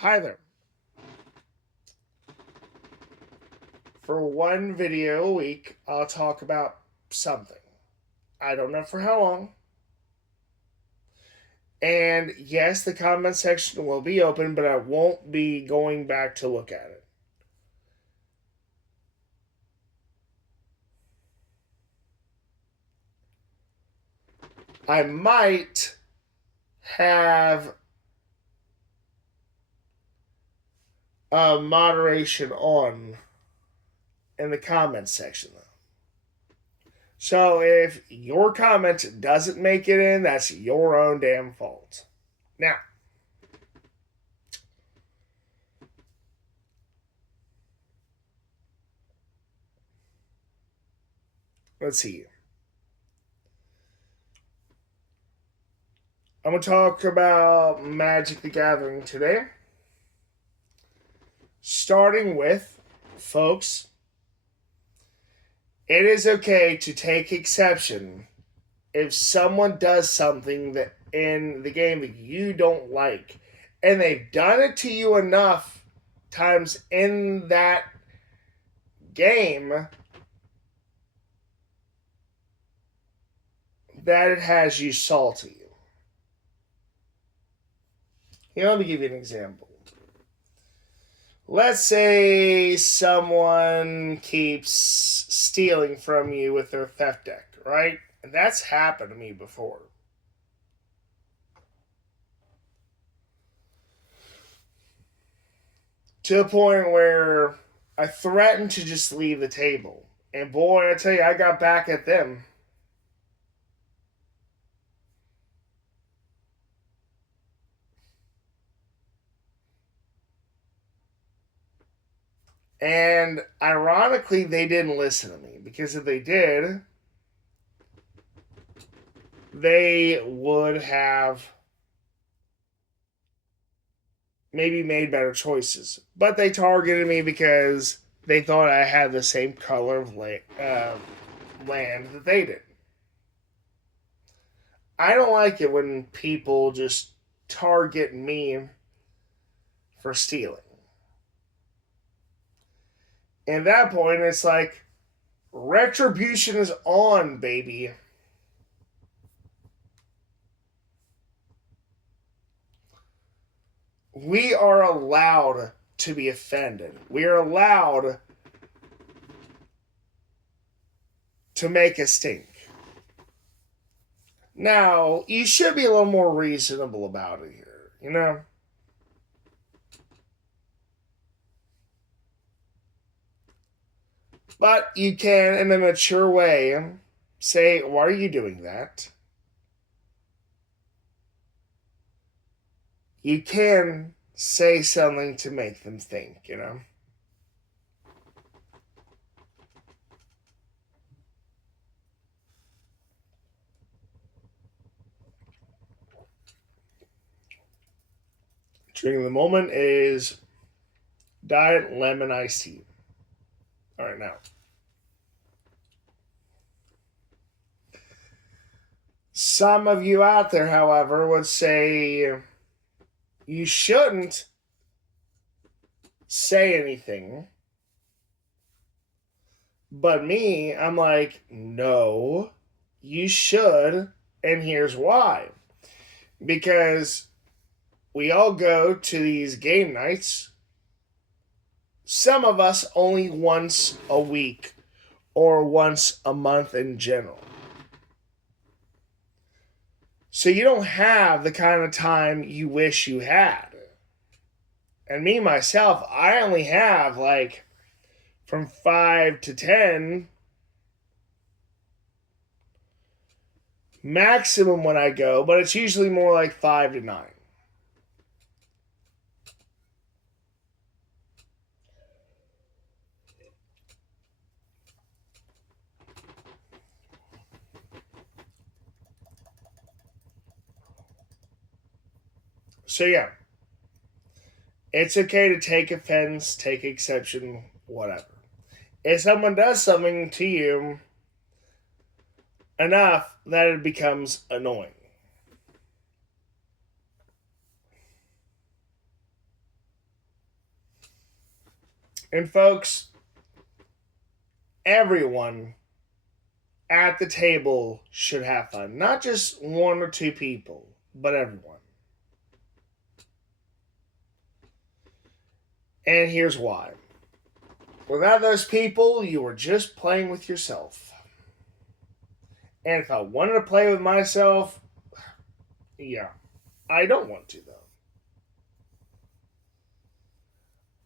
Hi there. For one video a week, I'll talk about something. I don't know for how long. And yes, the comment section will be open, but I won't be going back to look at it. I might have a moderation on in the comment section, though. So if your comment doesn't make it in, that's your own damn fault. Now, let's see. I'm going to talk about Magic the Gathering today. Starting with, folks, it is okay to take exception if someone does something that in the game that you don't like, and they've done it to you enough times in that game that it has you salty. Here, let me give you an example. Let's say someone keeps stealing from you with their theft deck, right? And that's happened to me before. To a point where I threatened to just leave the table. And boy, I tell you, I got back at them. And ironically, they didn't listen to me, because if they did, they would have maybe made better choices. But they targeted me because they thought I had the same color of land that they did. I don't like it when people just target me for stealing. And at that point, it's like, retribution is on, baby. We are allowed to be offended. We are allowed to make a stink. Now, you should be a little more reasonable about it here, you know? But you can, in a mature way, say, why are you doing that? You can say something to make them think, you know? Drink of the moment is Diet Lemon Iced Tea. All right, now. Some of you out there, however, would say you shouldn't say anything. But me, I'm like, no, you should. And here's why. Because we all go to these game nights, some of us only once a week or once a month in general. So you don't have the kind of time you wish you had. And me, myself, I only have like from 5 to 10 maximum when I go, but it's usually more like 5 to 9. So yeah, it's okay to take offense, take exception, whatever. If someone does something to you enough that it becomes annoying. And folks, everyone at the table should have fun. Not just one or two people, but everyone. And here's why. Without those people, you are just playing with yourself. And if I wanted to play with myself, yeah, I don't want to, though.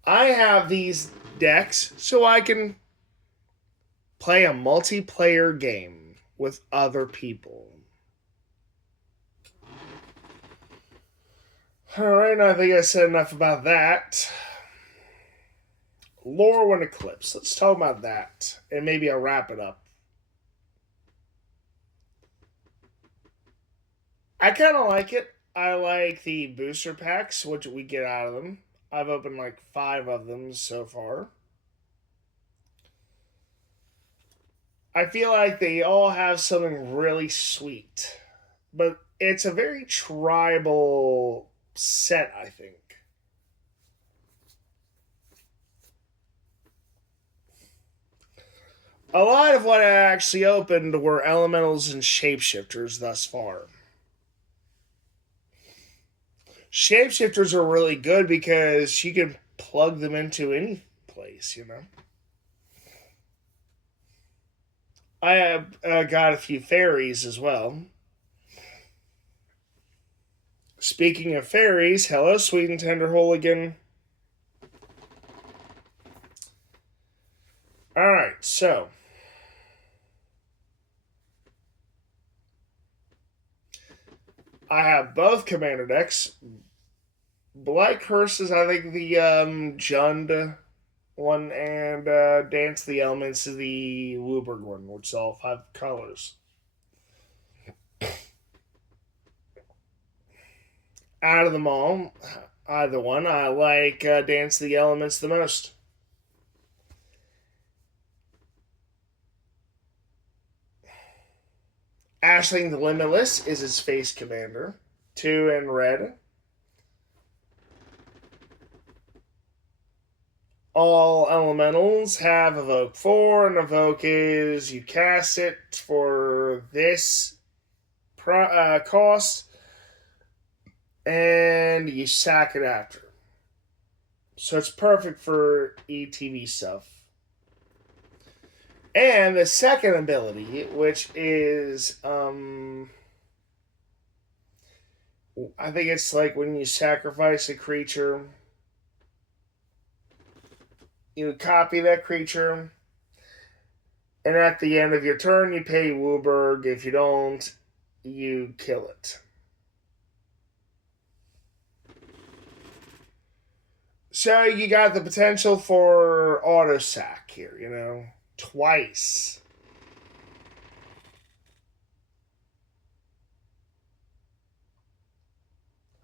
I have these decks so I can play a multiplayer game with other people. Alright, I think I said enough about that. Lorwyn Eclipse. Let's talk about that. And maybe I'll wrap it up. I kind of like it. I like the booster packs, what we get out of them. I've opened like 5 of them so far. I feel like they all have something really sweet. But it's a very tribal set, I think. A lot of what I actually opened were elementals and shapeshifters thus far. Shapeshifters are really good because you can plug them into any place, you know. I have got a few fairies as well. Speaking of fairies, hello, sweet and tender hooligan. Alright, so. I have both commander decks. Black Curse is, I think, the Jund one, and Dance the Elements is the Wooburg one, which is all 5 colors. Out of them all, either one, I like Dance the Elements the most. Ashling the Limitless is his face commander. 2 in red. All elementals have Evoke 4, and Evoke is you cast it for this cost, and you sack it after. So it's perfect for ETV stuff. And the second ability, which is, I think it's like when you sacrifice a creature, you copy that creature, and at the end of your turn, you pay Wooburg. If you don't, you kill it. So you got the potential for auto sack here, you know, twice.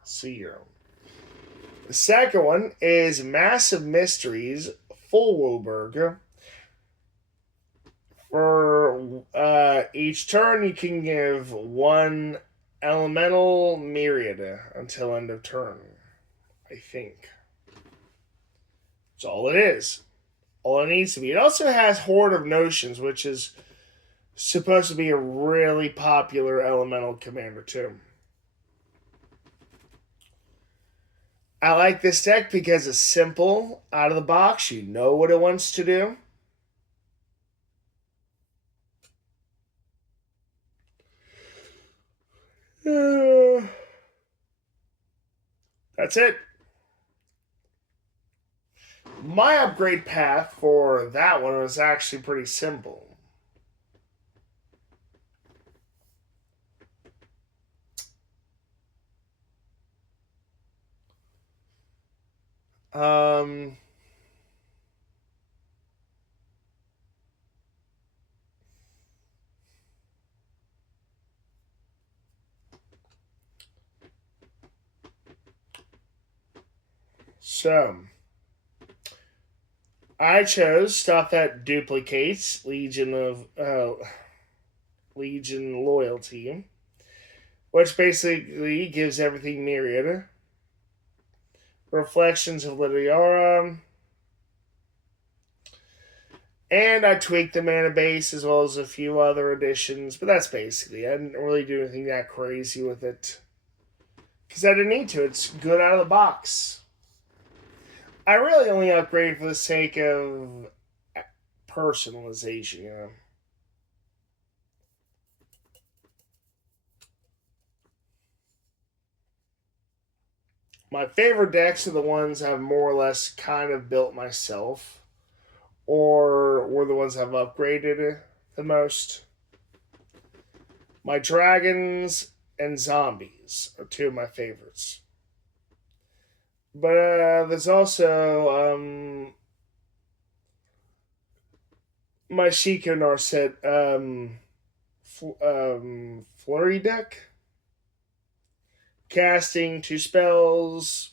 Zero. The second one is Massive Mysteries, full Wooburg. For each turn, you can give 1 elemental myriad until end of turn, I think. That's all it is. All it needs to be. It also has Horde of Notions, which is supposed to be a really popular elemental commander, too. I like this deck because it's simple, out of the box. You know what it wants to do. That's it. My upgrade path for that one was actually pretty simple. Um, so, I chose stuff that duplicates Legion Loyalty, which basically gives everything Myriad. Reflections of Lydiara, And I tweaked the mana base as well as a few other additions, but that's basically. I didn't really do anything that crazy with it because I didn't need to. It's good out of the box. I really only upgraded for the sake of personalization, you know. My favorite decks are the ones I've more or less kind of built myself, or were the ones I've upgraded the most. My dragons and zombies are two of my favorites. But there's also my Sheikah Narset Flurry deck. Casting two spells,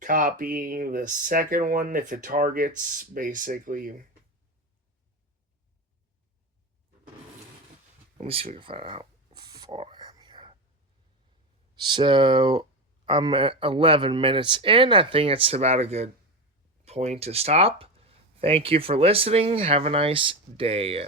copying the second one if it targets, basically. Let me see if I can find out how far I am here. So I'm at 11 minutes in. I think it's about a good point to stop. Thank you for listening. Have a nice day.